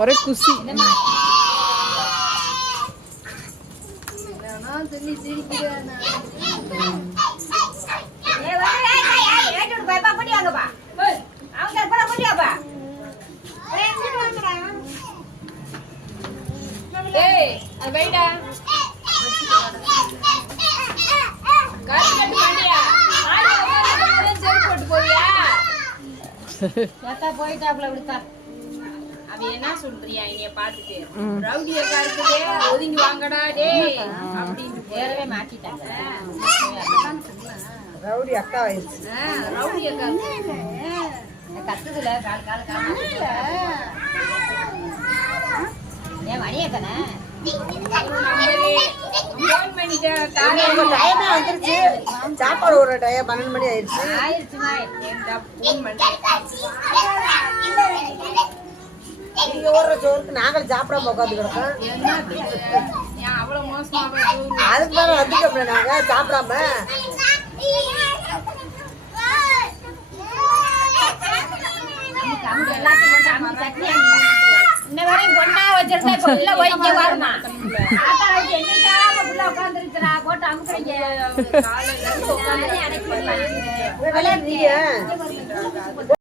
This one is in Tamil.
ஒரே குசி. போயிட்டாப்ல விடுத்தா அவ என்ன சொல்றியா இனிய பாத்துட்டு ரவுடி அக்கா இருக்குதே ஒதுங்கி வாங்கடா டேய் அப்படின்னு வேறவே மாட்டிட்டாங்க. ரவுடி அக்கா ஆயிடுச்சு. ரவுடி அக்கா கத்துதுல கால் கால் கால் ஏன் மணியா தானே சாப்பாடு ஒரு டயம் 12 மணி ஆயிடுச்சு. நீங்க ஓடுற சோறுக்கு நாங்கள் சாப்பிடாம உட்காந்து கிடக்கோம். அதுக்கு மேல வந்துட்டோம்ல நாங்க சாப்பிடாம. இன்ன வரையும் பொண்ணா வச்சிருந்தா இப்ப உள்ள போய் இங்க வாருமா ஆட்டா வச்சு என்னைக்காம உள்ள உட்கார்ந்துருக்கிறா போட்டு அமுக்குறீங்க காலையில உட்கார்ந்து அடைக்க